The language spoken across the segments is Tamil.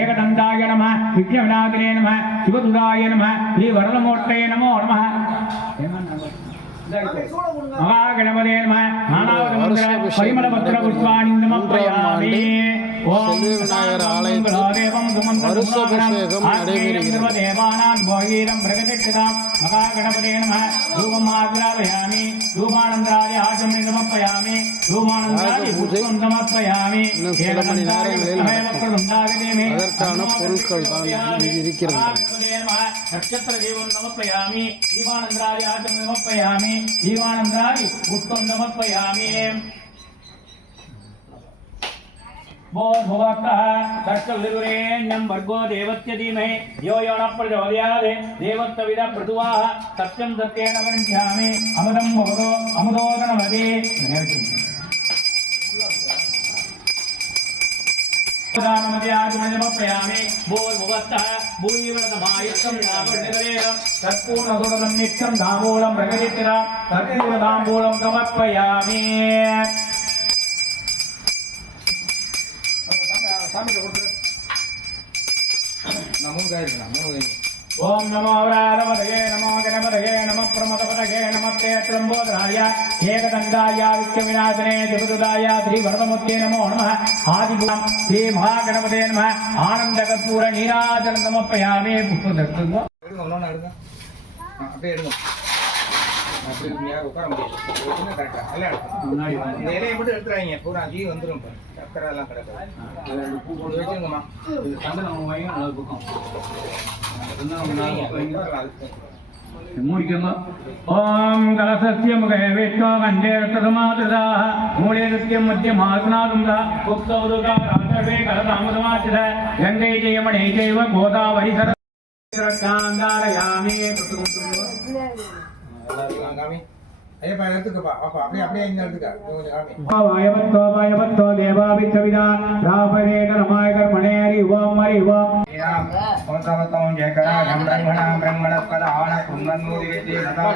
ஏகதந்தாய நம விக்னவிநாயகனே நம சிவதுராய நம ஸ்ரீ வரதமூர்த்தயே நமோ நம மகாகணபதே நம நானாவது மந்திர பரிமள பத்திர புஷ்பாணி நமஸ்காராமி ஓம் விநாயகர் ஆலயத்தில் வருஷாபிஷேகம் நடைபெறுகிறது. தேவானாம் போகீரம் பிரகதிஷ்டிதாம் மகாகணபதே நம தூபம் ஆக்ராபயாமி தூபானந்தாதி ஆச்சமணி சமர்ப்பயாமி தூபானந்தாதி புஷ்பம் சமர்ப்பயாமி சில மணி நேரங்களில் அதற்கான பொருட்கள் தான் இங்கு இருக்கிறது. நட்சத்திர தீபம் சமர்ப்பயாமி தீபானந்தாதி ஆச்சமணி சமர்ப்பயாமி தீபானந்தாதி புஷ்பம் சமர்ப்பயாமி தர்க்கவிதுரேண்யம் வர்கோ தேவத்ய தீமஹி யோ யோ ந பிரச்சோதயாத் தேவத்வவித பிரதுவாஹ சத்யம் சத்யேன வரிஞ்சாமி அமுதம் பவதோ அமுதோதனமதி ாமி தற்பூர்ணம் நித்தியம் தாம்பூலம் பிரகதித்திராம் தற்பூர்ண தாம்பூலம் சமர்ப்பயாமி ஓம் நமோ ராரவதயே நமோ கணபதயே நம பிரமதபதயே நமஸ்தே த்ரம்போதராய ஏகதண்டாய விக்னவிநாயகனே திவதுதாய ஸ்ரீ வரதமூர்த்தயே நமோ நமः ஆதிபூதம் ஸ்ரீ மகாகணபதே நமः ஆனந்த கற்பூர நீராஜனம் சமர்ப்பயாமி புஷ்பதர்த்துங்க அப்படியே எடுங்க அப்படியே உட்கார முடியாது கரெக்டா முன்னாடி இந்த இலையை மட்டும் எடுத்துறாங்க பூரா ஜீ வந்துடும் சக்கரை எல்லாம் கிடக்காது பூ போட்டு வச்சுருங்கம்மா சந்தனம் வாங்கி நல்ல பக்கம் ஓம் கலசஸ்ய முகே விஷ்ணோ கண்டே ரத்தமாத்ருதாः மூலே நித்யம் மத்தியமாத்நாதும்தா உக்தௌதுகா ராஜவே கலசாமுதமாச்சித கங்கை ஜெயமணி ஜெய்வ கோதாவரி சரக்காந்தாரயாமி ஐயப்பா எடுத்துக்கப்பா அப்பா அப்படியே அப்படியே இங்க எடுத்துக்க கொஞ்சம் காமி வாயவத்தோ தேவாபிச்சவிதா ராபரேக ரமாய கர்மணே ஹரி ஓம் ஹரி ஓம் ஓம் ஜெயகரா ஜம்ரங்கணா பிரம்மணஸ்பத ஆன குன்னன்னூதிவேதி சதா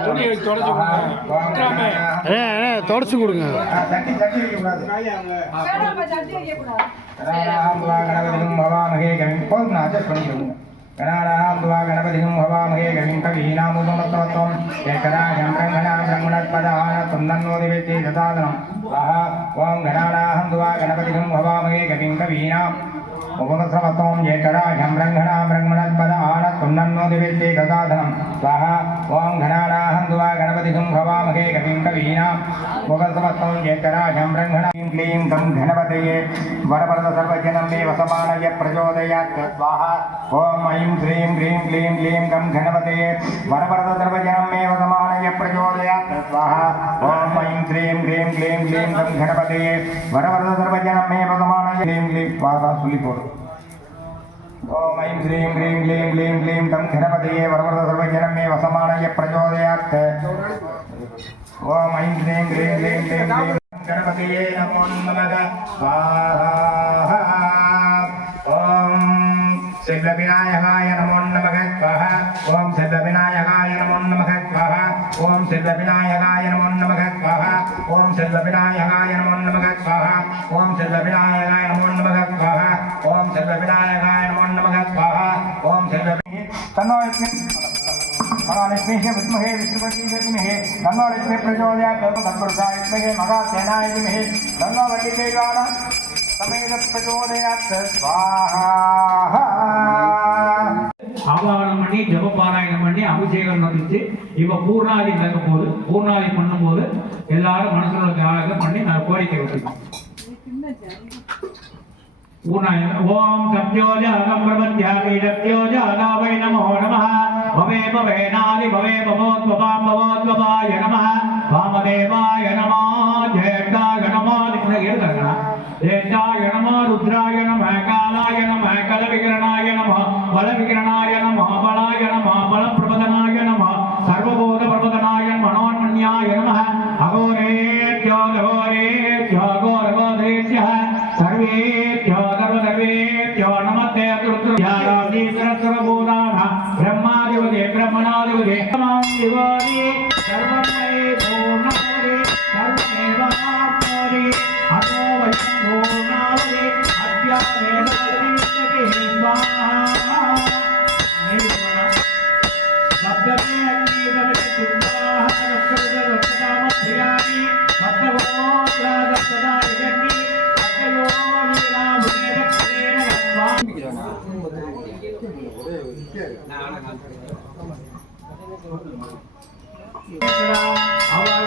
தொடச்சு கொடுங்க. தட்டி தட்டி வைக்க கூடாது பவாமகே கவிம் போதும் அட்ஜஸ்ட் பண்ணிக்கோங்க. गणानां द्वा गणपतिं हवामहे गविं कवीनामुपमत्वं एकराजं ब्रह्मणां ब्रह्मणस्पदान तुन्दन्नोदिवेति ददादनं स्वाहा ॐ गणानां द्वा गणपतिं हवामहे गविं कवीनां उपमत्वं एकराजं ब्रह्मणां ब्रह्मणस्पदान तुन्दन्नोदिवेति ददादनं स्वाहा ॐ गणानां द्वा गणपतिं हवामहे गविं कवीनां उपमत्वं एकराजं ब्रह्मणां क्लीं तं गणपतये वरवरद सर्वजनं मे वसमानय प्रचोदयात् स्वाहा ॐ ऐं श्रीं ह्रीं क्लीं क्लीं गं गणपतये वरवरद सर्वजनं मे वसमानय प्रचोदयात् स्वाहा ॐ ऐं श्रीं ह्रीं क्लीं क्लीं गं गणपतये वरवरद सर्वजनं मे वसमानय क्लीं क्लीं स्वाहा सुलिपोर ॐ ऐं श्रीं ह्रीं क्लीं क्लीं क्लीं गं गणपतये वरवरद सर्वजनं मे वसमानय प्रचोदयात् ॐ ऐं श्रीं ह्रीं क्लीं क्लीं क्लीं गणपतये नमो नमः स्वाहा ॐ सिद्धविनायकाय नमो नमः स्वाहा ॐ सिद्धविनायकाय नमो नमः स्वाहा ॐ सिद्धविनायकाय नमो नमः स्वाहा ॐ सिद्धविनायकाय नमो नमः स्वाहा ॐ सिद्धविनायकाय नमो नमः स्वाहा ॐ सिद्धविनायकाय नमो नमः स्वाहा ॐ सिद्धविनायकाय तन्नो लक्ष्मी महालक्ष्मी विद्महे विष्णुपति धीमहि तन्नो लक्ष्मी प्रचोदयात् तत्पुरुषाय विद्महे महासेनाय धीमहि तन्नो वल्लीदेवाय समेत प्रचोदयात् स्वाहा ஆவாகனம் பண்ணி ஜப பாராயணம் பண்ணி அபிஷேகம் நடந்துச்சு. இப்ப பூர்ணாதி நடக்கும் போது பூர்ணாதி பண்ணும் போது எல்லாரும் மனசுல பண்ணி நான் கோரிக்கை வச்சுக்கோம். ஓம் சத்யோஜாகம் பிரபத்யாகித்யோஜாகாவை நமோ நமः பவே பவேனாதி பவே பவோத்வபாம் பவோத்வபாய நமः வாமதேவாய நமோ ஜேஷ்டாய நமோ எழுதுறா ஜேஷ்டாய நமோ ருத்ராய நமः காலாய நமः கலவிகரணாய நமः பலவிகரணாய நமः பலாய நமः பலப்பிரபதனாய நமः சர்வபோத பிரபதனாய மனோன்மன்யாய நமः அகோரேத்யோ ககோரேத்யோ கோரகோதரேத்யः सर्वेभ्यो सर्वदेवेभ्यो नमस्ते अतुरुद्रयाराधि सरस्वभूताः ब्रह्मादिवदे ब्रह्मणादिवदे तमां दिवादि सर्वमये पूर्णमये सर्वमेवाप्नोति अतो वयं पूर्णावदे अद्यावेदि Awal